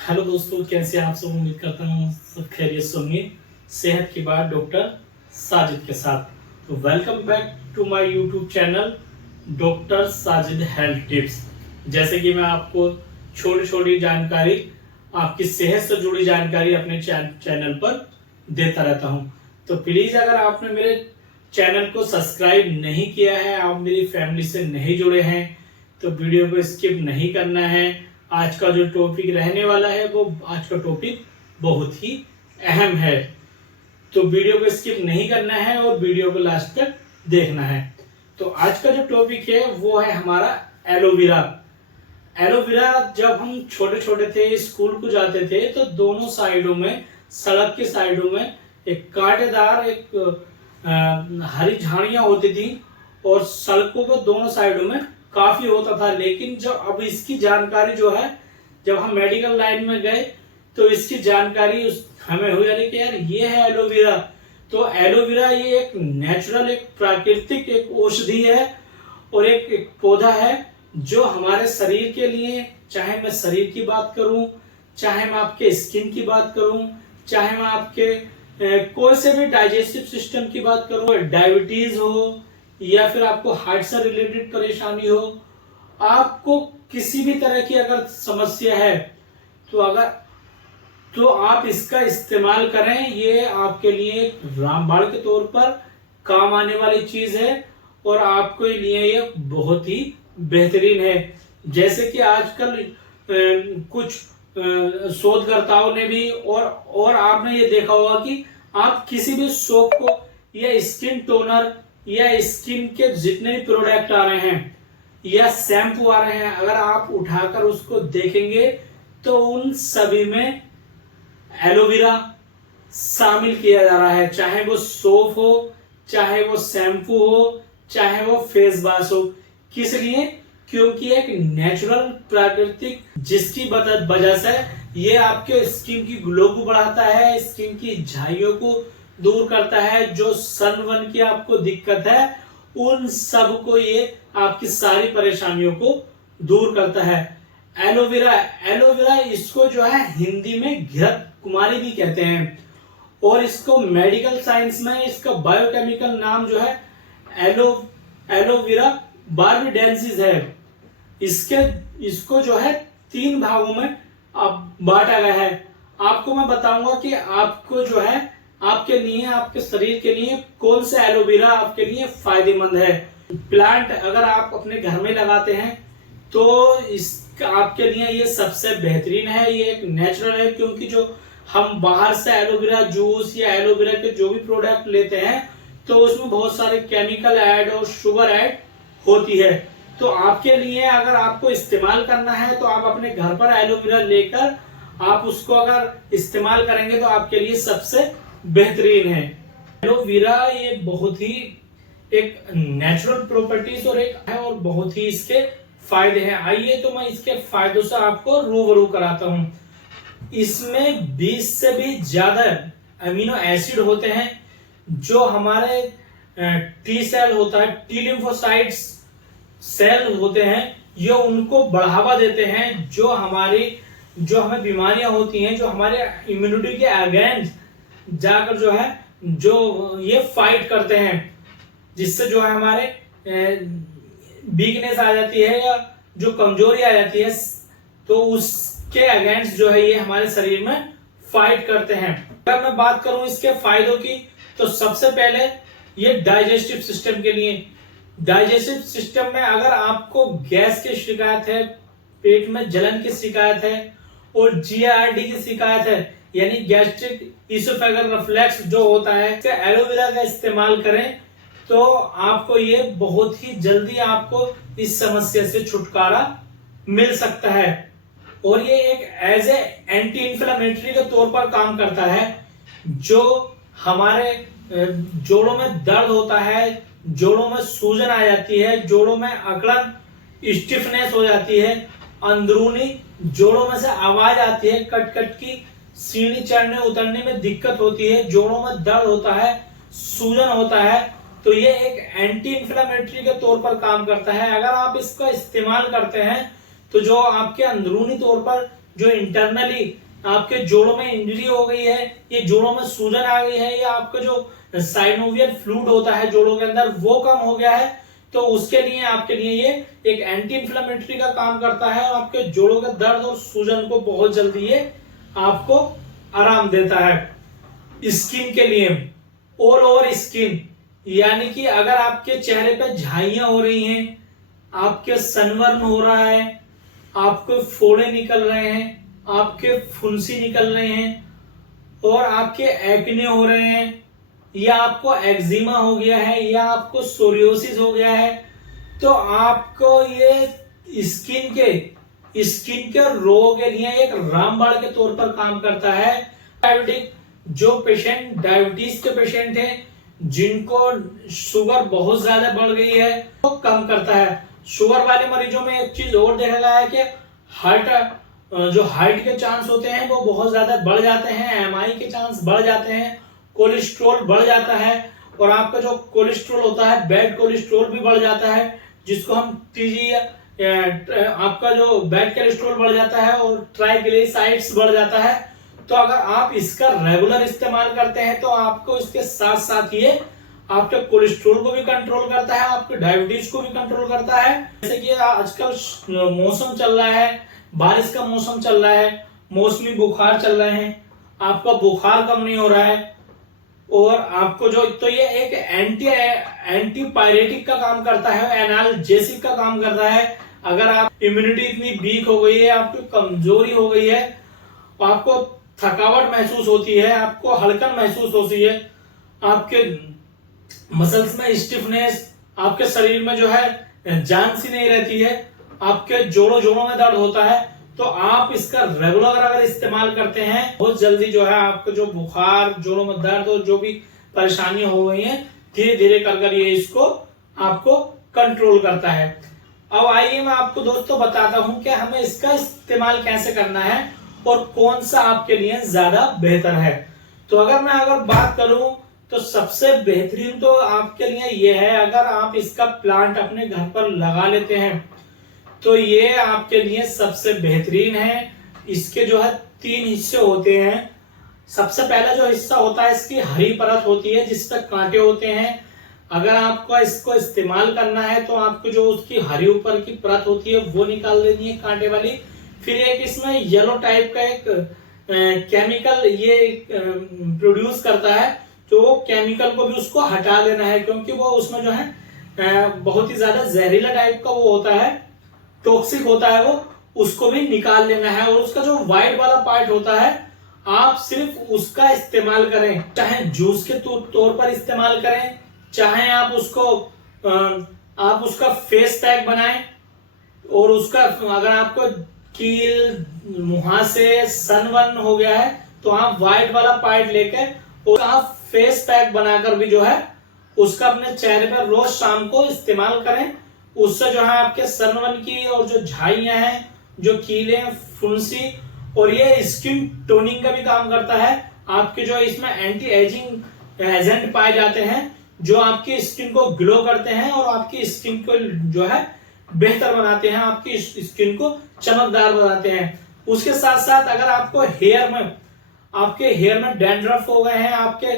Hello दोस्तों, कैसे आप सब। उम्मीद करता हूँ सब खैरियत से होंगे। सेहत की बात डॉक्टर साजिद के साथ। तो welcome back to my YouTube channel doctor Sajid health tips. जैसे कि मैं आपको छोटी छोटी जानकारी, आपकी सेहत से जुड़ी जानकारी अपने चैनल पर देता रहता हूँ। तो प्लीज अगर आपने मेरे चैनल को सब्सक्राइब नहीं किया है, आप मेरी फैमिली से नहीं जुड़े हैं, तो वीडियो को स्किप नहीं करना है। आज का जो टॉपिक रहने वाला है वो आज का टॉपिक बहुत ही अहम है, तो वीडियो को स्किप नहीं करना है और वीडियो को लास्ट तक देखना है। तो आज का जो टॉपिक है वो है हमारा एलोवेरा। एलोवेरा जब हम छोटे छोटे थे, स्कूल को जाते थे, तो दोनों साइडों में, सड़क के साइडों में एक कांटेदार हरी झाड़ियां होती थी और सड़कों पर दोनों साइडों में काफी होता था। लेकिन जब अब इसकी जानकारी जो है, जब हम मेडिकल लाइन में गए तो इसकी जानकारी हमें हुई, अरे कि यार ये है एलोवेरा। तो एलोवेरा ये एक नेचुरल, एक प्राकृतिक, एक औषधि है और एक पौधा है जो हमारे शरीर के लिए, चाहे मैं शरीर की बात करूं, चाहे मैं आपके स्किन की बात करूं, चाहे मैं आपके कोई से भी डाइजेस्टिव सिस्टम की बात करूं, डायबिटीज हो या फिर आपको हार्ट से रिलेटेड परेशानी हो, आपको किसी भी तरह की अगर समस्या है तो आप इसका इस्तेमाल करें। ये आपके लिए रामबाण के तौर पर काम आने वाली चीज है और आपके लिए ये बहुत ही बेहतरीन है। जैसे कि आजकल कुछ शोधकर्ताओं ने भी और आपने ये देखा होगा कि आप किसी भी सोप को या स्किन टोनर या स्किन के जितने भी प्रोडक्ट आ रहे हैं या शैम्पू आ रहे हैं, अगर आप उठाकर उसको देखेंगे तो उन सभी में एलोवेरा शामिल किया जा रहा है। चाहे वो सोप हो, चाहे वो शैम्पू हो, चाहे वो फेस वॉश हो। किस लिए? क्योंकि एक नेचुरल, प्राकृतिक, जिसकी वजह से ये आपके स्किन की ग्लो को बढ़ाता है, स्किन की झाइयों को दूर करता है। जो सनबर्न की आपको दिक्कत है उन सब को ये आपकी सारी परेशानियों को दूर करता है। एलोवेरा इसको जो है हिंदी में घृत कुमारी भी कहते हैं और इसको मेडिकल साइंस में इसका बायोकेमिकल नाम जो है एलोवेरा बार्बाडेंसिस है। इसको जो है 3 भागों में अब बांटा गया है। आपको मैं बताऊंगा कि आपको जो है आपके लिए, आपके शरीर के लिए कौन सा एलोवेरा आपके लिए फायदेमंद है। प्लांट अगर आप अपने घर में लगाते हैं तो इसका आपके लिए ये सबसे बेहतरीन है। ये एक नेचुरल है, क्योंकि जो हम बाहर से एलोवेरा जूस या एलोवेरा के जो भी प्रोडक्ट लेते हैं तो उसमें बहुत सारे केमिकल ऐड और शुगर ऐड होती है। तो आपके लिए अगर आपको इस्तेमाल करना है तो आप अपने घर पर एलोवेरा लेकर आप उसको अगर इस्तेमाल करेंगे तो आपके लिए सबसे बेहतरीन है। एलोवेरा ये बहुत ही एक नेचुरल प्रॉपर्टीज और एक है और बहुत ही इसके फायदे हैं। आइए तो मैं इसके फायदों से आपको रूबरू कराता हूं। इसमें 20 से भी ज्यादा अमीनो एसिड होते हैं जो हमारे टी सेल होता है, टी लिम्फोसाइट्स सेल होते हैं, ये उनको बढ़ावा देते हैं। जो हमें बीमारियां होती हैं, जो हमारे इम्यूनिटी के अगेंस्ट जाकर जो है जो ये फाइट करते हैं, जिससे जो है हमारे वीकनेस आ जाती है या जो कमजोरी आ जाती है, तो उसके अगेंस्ट जो है ये हमारे शरीर में फाइट करते हैं। अगर मैं बात करूं इसके फायदों की, तो सबसे पहले ये डाइजेस्टिव सिस्टम के लिए, डाइजेस्टिव सिस्टम में अगर आपको गैस की शिकायत है, पेट में जलन की शिकायत है और जीआरडी की शिकायत है, यानी गैस्ट्रिक इसोफेगल रिफ्लक्स जो होता है, एलोवेरा का इस्तेमाल करें तो आपको ये बहुत ही जल्दी आपको इस समस्या से छुटकारा मिल सकता है। और ये एक एज ए एंटी इंफ्लेमेटरी के तौर पर काम करता है। जो हमारे जोड़ों में दर्द होता है, जोड़ों में सूजन आ जाती है, जोड़ों में अकड़न, स्टिफनेस हो जाती है, अंदरूनी जोड़ों में से आवाज आती है, कट कट की सीढ़ी चढ़ने उतरने में दिक्कत होती है, जोड़ों में दर्द होता है, सूजन होता है, तो ये एक एंटी इंफ्लेमेटरी के तौर पर काम करता है। अगर आप इसका इस्तेमाल करते हैं तो जो आपके अंदरूनी तौर पर जो इंटरनली आपके जोड़ों में इंजरी हो गई है, ये जोड़ों में सूजन आ गई है, या आपका जो साइनोवियल फ्लूइड होता है जोड़ों के अंदर वो कम हो गया है, तो उसके लिए आपके लिए ये एक एंटी इंफ्लेमेटरी का काम करता है और आपके जोड़ों के दर्द और सूजन को बहुत जल्दी ये आपको आराम देता है। स्किन के लिए ऑल ओवर स्किन, यानी कि अगर आपके चेहरे पे झाइयां हो रही हैं, आपके सनबर्न हो रहा है, आपके फोड़े निकल रहे हैं, आपके फुंसी निकल रहे हैं, और आपके एक्ने हो रहे हैं, या आपको एक्जिमा हो गया है, या आपको सोरियोसिस हो गया है, तो आपको ये स्किन के रोग के लिए एक रामबाण के तौर पर काम करता है। डायबिटिक जो पेशेंट डायबिटीज के पेशेंट हैं, जिनको शुगर बहुत ज्यादा बढ़ गई है, वो कम करता है। शुगर वाले मरीजों में एक चीज और देखा गया है कि हार्ट के चांस होते हैं वो बहुत ज्यादा बढ़ जाते हैं, एमआई के चांस बढ़ जाते हैं, कोलेस्ट्रॉल बढ़ जाता है, और आपका जो कोलेस्ट्रॉल होता है बैड कोलेस्ट्रॉल भी बढ़ जाता है, जिसको हम टीजी, आपका जो बैड कोलेस्ट्रॉल बढ़ जाता है और ट्राइग्लिसराइड्स बढ़ जाता है। तो अगर आप इसका रेगुलर इस्तेमाल करते हैं तो आपको इसके साथ साथ ये आपके कोलेस्ट्रॉल को भी कंट्रोल करता है, आपके डायबिटीज को भी कंट्रोल करता है। जैसे कि आजकल मौसम चल रहा है, बारिश का मौसम चल रहा है, मौसमी बुखार चल रहे हैं, आपका बुखार कम नहीं हो रहा है, और आपको जो तो ये एक एंटीपायरेटिक का काम करता है, एनाल्जेसिक का काम करता है। अगर आप इम्यूनिटी इतनी वीक हो गई है, आपकी कमजोरी हो गई है, आपको थकावट महसूस होती है, आपको हड़कन महसूस होती है, आपके मसल्स में स्टिफनेस, आपके शरीर में जो है जान सी नहीं रहती है, आपके जोड़ों में दर्द होता है, तो आप इसका रेगुलर अगर इस्तेमाल करते हैं बहुत जल्दी जो है आपको जो बुखार, जोड़ों में दर्द और जो भी परेशानी हो गई है धीरे धीरे कर ये इसको आपको कंट्रोल करता है। अब आइए मैं आपको दोस्तों बताता हूं कि हमें इसका इस्तेमाल कैसे करना है और कौन सा आपके लिए ज्यादा बेहतर है। तो अगर बात करूं तो सबसे बेहतरीन तो आपके लिए यह है, अगर आप इसका प्लांट अपने घर पर लगा लेते हैं तो ये आपके लिए सबसे बेहतरीन है। इसके जो है 3 हिस्से होते हैं। सबसे पहला जो हिस्सा होता है इसकी हरी परत होती है जिस पर कांटे होते हैं। अगर आपको इसको इस्तेमाल करना है तो आपको जो उसकी हरी ऊपर की परत होती है वो निकाल लेनी है कांटे वाली। फिर एक इसमें येलो टाइप का एक केमिकल ये प्रोड्यूस करता है, तो वो केमिकल को भी उसको हटा लेना है, क्योंकि वो उसमें जो है बहुत ही ज्यादा जहरीला टाइप का वो होता है, टॉक्सिक होता है, वो उसको भी निकाल लेना है। और उसका जो व्हाइट वाला पार्ट होता है आप सिर्फ उसका इस्तेमाल करें, चाहे जूस के तौर पर इस्तेमाल करें, चाहे आप उसका फेस पैक बनाएं, और उसका अगर आपको कील, मुहासे, सनबर्न हो गया है तो आप व्हाइट वाला पार्ट लेकर और आप फेस पैक बनाकर भी जो है उसका अपने चेहरे पर रोज शाम को इस्तेमाल करें। उससे जो है आपके सनबर्न की और जो झाइयां हैं, जो कीले, फुंसी, और ये स्किन टोनिंग का भी काम करता है। आपके जो इसमें एंटी एजिंग एजेंट पाए जाते हैं जो आपकी स्किन को ग्लो करते हैं और आपकी स्किन को जो है बेहतर बनाते हैं, आपकी स्किन को चमकदार बनाते हैं। उसके साथ साथ अगर आपको आपके हेयर में डैंड्रफ हो गए हैं, आपके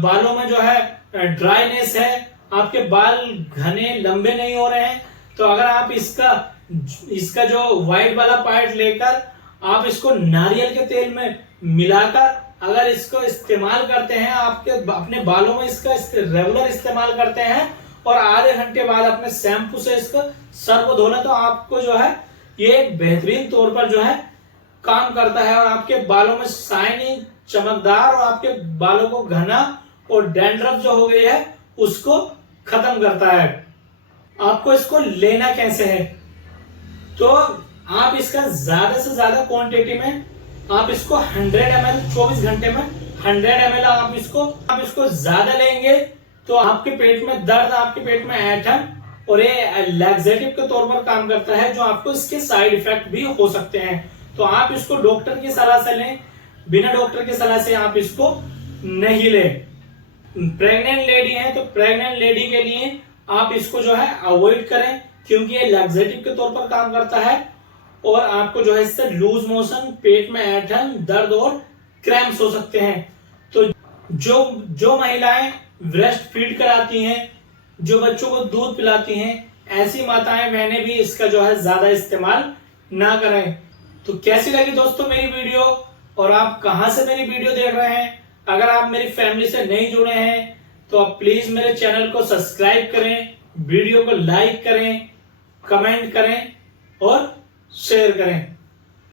बालों में जो है ड्राइनेस है, आपके बाल घने लंबे नहीं हो रहे हैं, तो अगर आप इसका जो व्हाइट वाला पार्ट लेकर आप इसको नारियल के तेल में मिलाकर अगर इसको इस्तेमाल करते हैं, आपके अपने बालों में इसका रेगुलर इस्तेमाल करते हैं और आधे घंटे बाद अपने शैम्पू से इसको सर को धोना, तो आपको जो है ये एक बेहतरीन तौर पर जो है काम करता है और आपके बालों में शाइनिंग, चमकदार, और आपके बालों को घना और डैंड्रफ जो हो गई है उसको खत्म करता है। आपको इसको लेना कैसे है, तो आप इसका ज्यादा से ज्यादा क्वांटिटी में आप इसको 100 ml 24 घंटे में 100 ml आप इसको ज्यादा लेंगे तो आपके पेट में दर्द, आपके पेट में ऐंठन और ये लैक्सेटिव के तौर पर काम करता है, जो आपको इसके साइड इफेक्ट भी हो सकते हैं। तो आप इसको डॉक्टर की सलाह से लें, बिना डॉक्टर की सलाह से आप इसको नहीं लें। प्रेग्नेंट लेडी है तो प्रेग्नेंट लेडी के लिए आप इसको जो है अवॉइड करें, क्योंकि ये लैक्सेटिव के तौर पर काम करता है और आपको जो है इससे लूज मोशन, पेट में ऐंठन, दर्द और क्रैम्प्स हो सकते हैं। तो जो जो महिलाएं ब्रेस्ट फीड कराती हैं, जो बच्चों को दूध पिलाती हैं, ऐसी माताएं बहनें भी इसका जो है ज्यादा इस्तेमाल ना करें। तो कैसी लगी दोस्तों मेरी वीडियो, और आप कहां से मेरी वीडियो देख रहे हैं? अगर आप मेरी फैमिली से नहीं जुड़े हैं तो आप प्लीज मेरे चैनल को सब्सक्राइब करें, वीडियो को लाइक करें, कमेंट करें और शेयर करें।